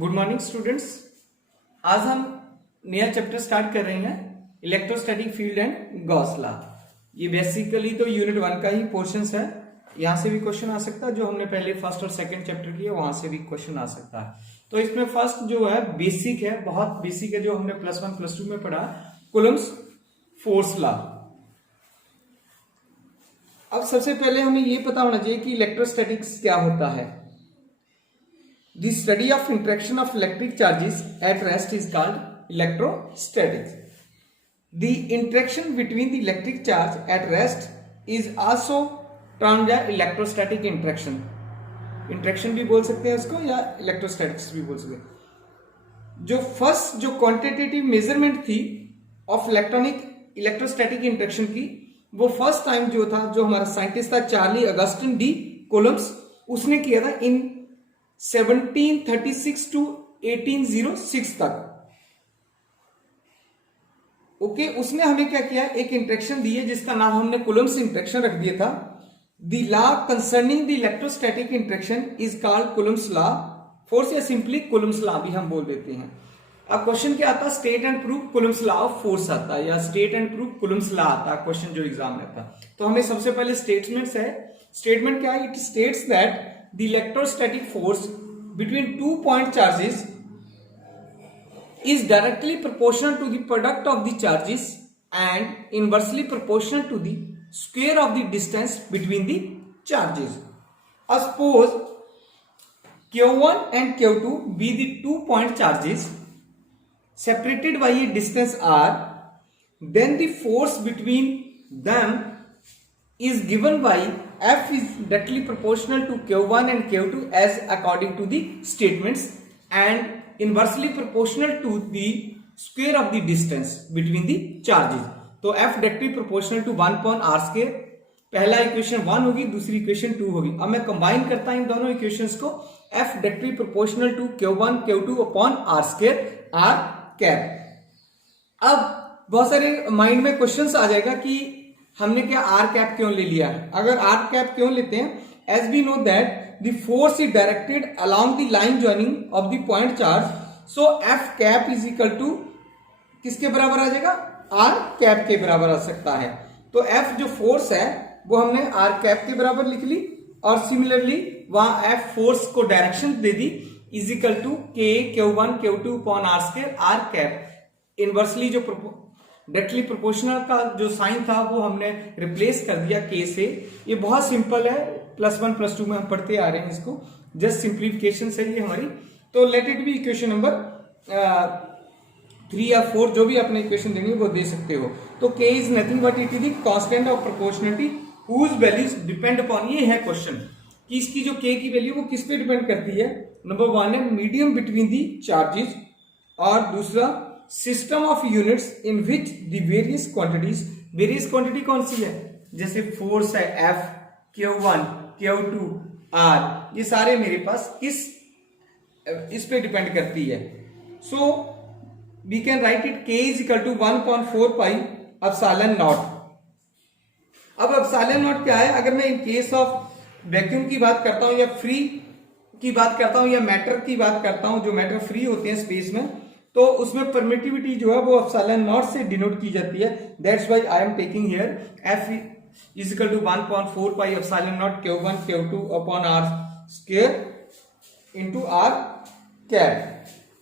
Good morning students. आज हम नया चैप्टर स्टार्ट कर रहे हैं, electrostatic field and Gauss law. ये बेसिकली तो यूनिट 1 का ही पोर्शन है। यहां से भी क्वेश्चन आ सकता है, जो हमने पहले फर्स्ट और सेकंड चैप्टर किए वहां से भी क्वेश्चन आ सकता है। तो इसमें फर्स्ट जो है बेसिक है, बहुत बेसिक है, जो हमने +1 +2 में पढ़ा, कूलम्ब्स फोर्स लॉ। अब सबसे पहले हमें ये पता होना चाहिए कि इलेक्ट्रोस्टैटिक्स क्या होता है। The study of interaction of electric charges at rest is called electrostatics. The interaction between the electric charge at rest is also termed as electrostatic interaction. Interaction भी बोल सकते हैं इसको, या इलेक्ट्रोस्टैटिक्स भी बोल सकते हैं। जो फर्स्ट जो क्वांटिटेटिव मेजरमेंट थी ऑफ इलेक्ट्रोस्टैटिक इंटरेक्शन की, वो फर्स्ट टाइम जो था, जो हमारा साइंटिस्ट था चार्ली अगस्टिन डी कूलम्ब्स, उसने किया था इन 1736 to 1806 तक। ओके, उसने हमें क्या किया, एक इंटरेक्शन दी है जिसका नाम हमने कूलम्ब्स इंटरेक्शन रख दिया था। The law concerning the electrostatic interaction is called Coulomb's law force, या सिंपली कूलम्ब्स लॉ भी हम बोल देते हैं। अब क्वेश्चन क्या आता है, state and prove Coulomb's law of force आता है, या state and prove Coulomb's law आता है क्वेश्चन जो एग्जाम में आता है। तो हमें सबसे पहले स्टेटमेंट्स है। स्टेटमेंट क्या है, it states that the electrostatic force between 2 point charges is directly proportional to the product of the charges and inversely proportional to the square of the distance between the charges. Suppose Q1 and Q2 be the 2 point charges separated by a distance r, then the force between them is given by F is directly proportional to Q1 and Q2 as according to the statements and inversely proportional to the square of the distance between the charges. तो F directly proportional to 1/r²। पहला equation 1 होगी, दूसरी equation 2 होगी। अब मैं combine करता हूं इन दोनों इक्वेशंस को। F directly proportional to Q1 Q2 upon r² r cap. अब बहुत सारे माइंड में क्वेश्चंस आ जाएगा कि हमने क्या आर कैप क्यों ले लिया है। अगर आर कैप क्यों लेते हैं, as we know that the force is directed along the line joining of the point charge, so F cap is equal to किसके बराबर आ जाएगा, आर कैप के बराबर आ सकता है। तो एफ जो फोर्स है वो हमने आर कैप के बराबर लिख ली, और सिमिलरली वहां एफ फोर्स को डायरेक्शन दे दी, is equal to K Q1 Q2 upon r² r cap. Inversely जो डायरेक्टली प्रोपोर्शनल का जो साइन था वो हमने रिप्लेस कर दिया के से। ये बहुत सिंपल है, +1 +2 में हम पढ़ते आ रहे हैं इसको, जस्ट सिंप्लीफिकेशन है ये हमारी। तो let it be equation number 3 या 4, जो भी अपने इक्वेशन देंगे वो दे सकते हो। तो K is nothing but it is the constant of proportionality whose values depend upon, ये है क्वेश्चन कि इसकी जो के की वैल्यू वो किस पे डिपेंड करती है। नंबर 1 है मीडियम बिटवीन दी चार्जेस, और दूसरा system of units in which the various quantities, various quantity कौन सी है, जैसे फोर्स है F, Q1 Q2 R, ये सारे मेरे पास इस पे डिपेंड करती है। So we can write it K is equal to 1/4 pi epsilon not. अब एप्सिलॉन नॉट क्या है, अगर मैं इन केस ऑफ वैक्यूम की बात करता हूं, या फ्री की बात करता हूं, या मैटर की बात करता हूं, जो मैटर फ्री होते हैं स्पेस में, तो उसमें परमिटिविटी जो है वो एप्सिलॉन नॉट से डिनोट की जाती है। That's why I am taking here F is equal to 1/4 pi epsilon nought Q1 Q2 upon r² into r cap.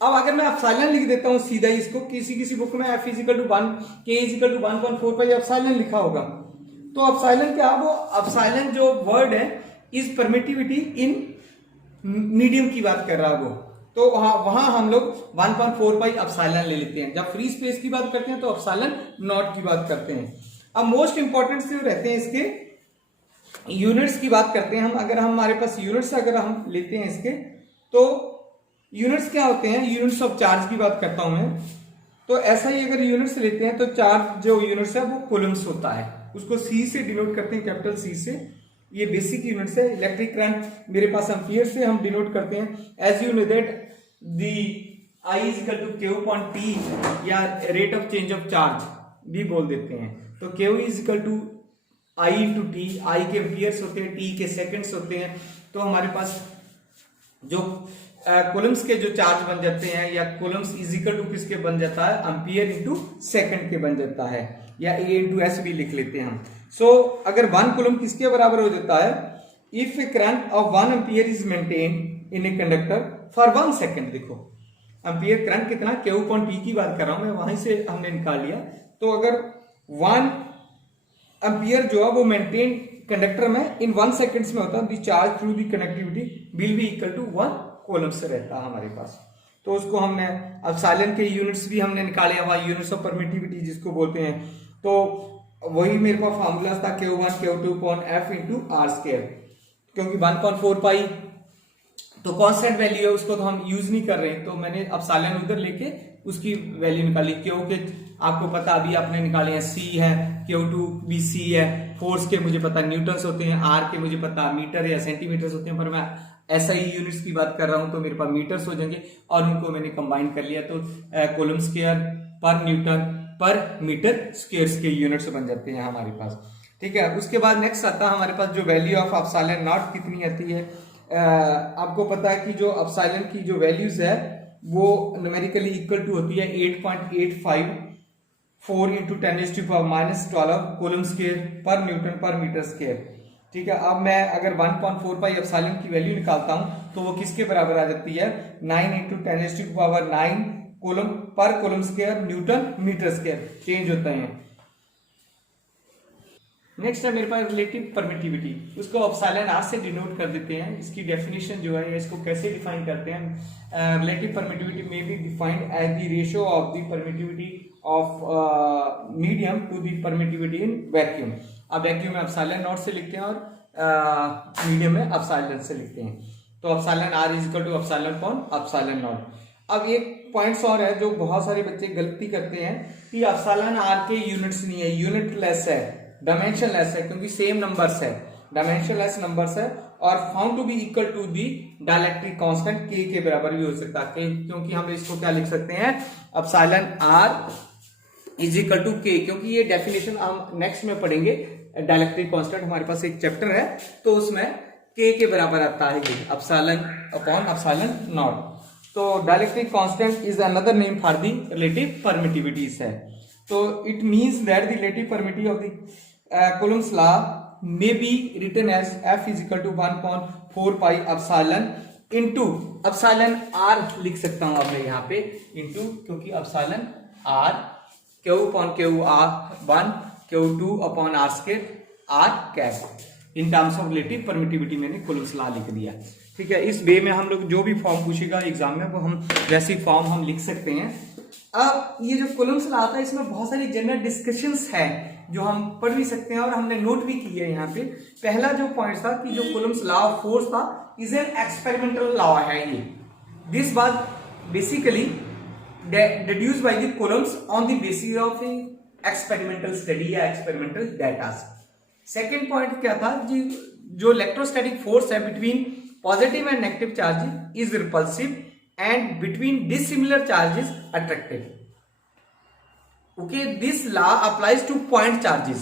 अब अगर मैं एप्सिलॉन लिख देता हूं सीधा ही इसको, किसी बुक में F is equal to 1, K is equal to 1/4 pi epsilon लिखा होगा, तो एप्सिलॉन क्या, वो एप्सिलॉन जो वर्ड है इज परमिटिविटी इन मीडियम की बात कर रहा है वो। तो वहां हम लोग 1/4 पाई एप्सिलॉन ले लेते हैं। जब फ्री स्पेस की बात करते हैं तो एप्सिलॉन नॉट की बात करते हैं। अब मोस्ट इंपॉर्टेंट जो रहते हैं इसके यूनिट्स की बात करते हैं हम। अगर हमारे पास यूनिट्स अगर हम लेते हैं इसके, तो यूनिट्स क्या होते हैं, यूनिट्स ऑफ चार्ज की बात करता हूं मैं। तो ऐसा ही अगर यूनिट्स लेते हैं तो चार्ज जो यूनिट्स है वो कूलम्ब्स होता है, उसको C से डिनोट करते हैं, कैपिटल C से। ये बेसिक यूनिट्स है। इलेक्ट्रिक करंट मेरे पास एम्पियर से हम डिनोट करते हैं। As you know that the I is equal to Q upon T, या rate of change of charge भी बोल देते हैं। तो Q is equal to I into T, I के एम्पियर्स होते हैं, T के सेकंड्स होते हैं। तो हमारे पास जो कूलम्स के जो चार्ज बन जाते हैं, या कूलम्स इज इक्वल टू किसके बन जाता है, एम्पियर इंटू सेकंड के बन जाता है, या ए इंटू एस भी लिख लेते हैं हम। सो अगर 1 कूलम किसके बराबर हो जाता है, if A current of 1 ampere is maintain in a conductor for 1 second. देखो एम्पियर करंट कितना, Q अपॉन T की बात कर रहा हूं मैं, वहीं से हमने निकाल लिया। तो अगर 1 एम्पियर जो है वो मेंटेन कंडक्टर में इन 1 सेकेंड्स में होता है, the charge through the connectivity will be equal to 1 coulomb से रहता है हमारे पास। तो उसको हमने एप्सिलॉन के यूनिट्स भी हमने निकाले हुआ, यूनिट्स ऑफ परमिटिविटी जिसको बोलते हैं। तो वही मेरे पास फार्मूला था Q1 Q2 upon F into R square, क्योंकि 1.4 पाई तो कांस्टेंट वैल्यू है, उसको तो हम यूज नहीं कर रहे हैं, तो मैंने एप्सिलॉन उधर लेके उसकी वैल्यू निकाली। क्योंकि आपको पता अभी आपने निकाले हैं, C है, Q2 भी C है, फोर्स के मुझे पता न्यूटन्स होते हैं, R के मुझे पता मीटर या सेंटीमीटर्स होते हैं, पर मैं SI यूनिट्स की बात कर रहा हूं तो मेरे पास मीटर्स हो जाएंगे, और उनको मैंने कंबाइन कर लिया तो कूलम स्क्वायर पर न्यूटन पर मीटर स्क्वायर के यूनिट्स बन जाते हैं हमारे पास। ठीक है, उसके बाद नेक्स्ट आता है हमारे पास जो वैल्यू ऑफ एप्सिलॉन नॉट कितनी आती है। आपको पता है कि जो एप्सिलॉन की जो वैल्यूज है वो न्यूमेरिकली इक्वल टू होती है 8.854 इंटू 10⁻⁻12 कूलम स्क्वायर पर न्यूटन पर मीटर स्क्वायर। ठीक है, अब मैं अगर 1.4 पाई एप्सिलॉन की वैल्यू निकालता हूं तो वो किसके बराबर आ जाती है, 9 इंटू 10⁻9 कूलम पर coulomb square newton metre square change होते हैं। नेक्स्ट है मेरे पास रिलेटिव परमिटिविटी, उसको एप्सिलॉन आर से डिनोट कर देते हैं। इसकी डेफिनेशन जो है इसको कैसे डिफाइन करते हैं, रिलेटिव परमिटिविटी में be defined as the ratio of the permittivity of medium to the permittivity in vacuum. अब वैक्यूम में एप्सिलॉन नॉट से लिखते हैं और मीडियम में एप्सिलॉन से लिखते हैं। तो epsilon R is equal to epsilon upon epsilon not. अब एक पॉइंट्स और है जो बहुत सारे बच्चे गलती करते हैं कि एप्सिलॉन आर के यूनिट्स नहीं है, यूनिट लेस है, डायमेंशन लेस है, क्योंकि सेम नंबर्स है, डायमेंशन लेस नंबर्स है, और found to be equal to the dielectric constant K के बराबर भी हो सकता है, क्योंकि हम इसको क्या लिख सकते हैं, epsilon R is equal to K, क्योंकि ये डेफिनेशन हम नेक्स्ट में पढ़ेंगे। डाइलेक्ट्रिक कांस्टेंट हमारे पास एक चैप्टर है तो उसमें K के बराबर आता है ये एप्सिलॉन अपॉन एप्सिलॉन नॉट। तो dielectric constant is another name for the relative permittivities है। तो it means that the relative permittivity of the Coulomb's law may be written as F is equal to 1.4 pi epsilon into epsilon R लिख सकता हूं अब मैं यहाँ पे into, क्योंकि epsilon R Q upon Q R1 Q2 upon R square R cap in terms of relative permittivity मैंने Coulomb's law लिख दिया। ठीक है, इस वे में हम लोग जो भी फॉर्म पूछेगा एग्जाम में वो हम वैसी फॉर्म हम लिख सकते हैं। अब ये जो कूलम्स लॉ आता है इसमें बहुत सारी जनरल डिस्कशंस है जो हम पढ़ भी सकते हैं और हमने नोट भी की है यहाँ पे। पहला जो पॉइंट था कि जो कूलम्स लॉ ऑफ फोर्स था इज एन एक्सपेरिमेंटल लॉ है ये। This was basically deduced by the Coulombs on the basis of experimental study या experimental data। सेकेंड पॉइंट क्या था जी, जो इलेक्ट्रोस्टैटिक फोर्स है between positive and negative charge is repulsive and between dissimilar charges attractive. Okay, this law applies to point charges.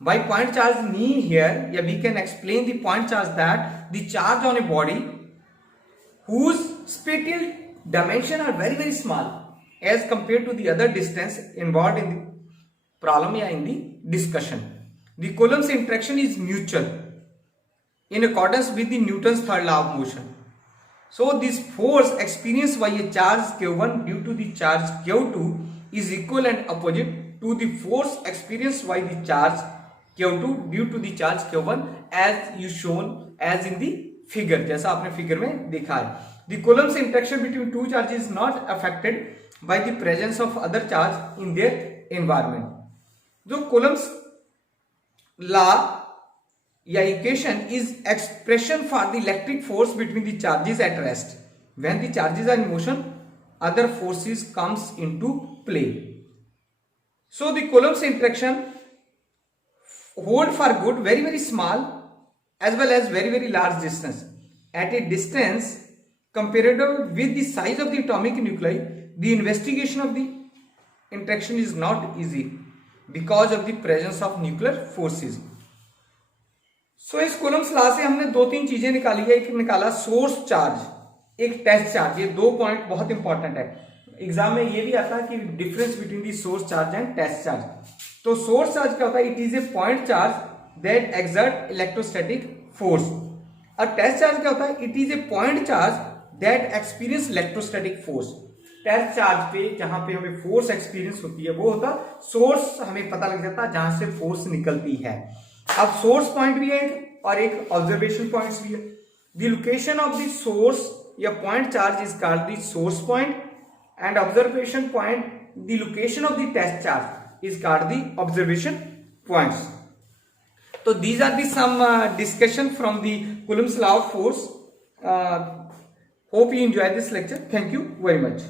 By point charge mean here, yeah, we can explain the point charge that the charge on a body whose spatial dimension are very very small as compared to the other distance involved in the problem या in the discussion. The Coulomb's interaction is mutual in accordance with the Newton's third law of motion. So this force experienced by a charge Q1 due to the charge Q2 is equal and opposite to the force experienced by the charge Q2 due to the charge Q1 as you shown as in the figure, जैसा आपने figure में देखा है। The Coulomb's interaction between two charges is not affected by the presence of other charge in their environment. जो Coulomb's law या equation is expression for the electric force between the charges at rest. When the charges are in motion, other forces comes into play. So the Coulomb's interaction hold for good very very small as well as very very large distance. At a distance comparable with the size of the atomic nuclei, the investigation of the interaction is not easy because of the presence of nuclear forces. So इस Coulomb's law से हमने दो तीन चीजें निकाली है। एक निकाला सोर्स चार्ज, एक टेस्ट चार्ज, ये 2 पॉइंट बहुत इंपॉर्टेंट है। एग्जाम में ये भी आता है कि difference between the source charge and test charge. तो सोर्स चार्ज क्या होता है? It is a point charge that exert electrostatic force. और टेस्ट चार्ज क्या होता है? It is a point charge that experience electrostatic force. Test charge पे जहां पे हमें फोर्स एक्सपीरियंस होती है वो होता सोर्स, हमें पता लग जाता है जहां से फोर्स निकलती है। अब सोर्स पॉइंट भी है और एक ऑब्जर्वेशन पॉइंट्स भी है। The location of the source या point charge is called the source point and observation point, the location of the test charge is called the observation points. तो these are the some discussion from the Coulomb's law of force. Hope you enjoy this lecture. Thank you very much.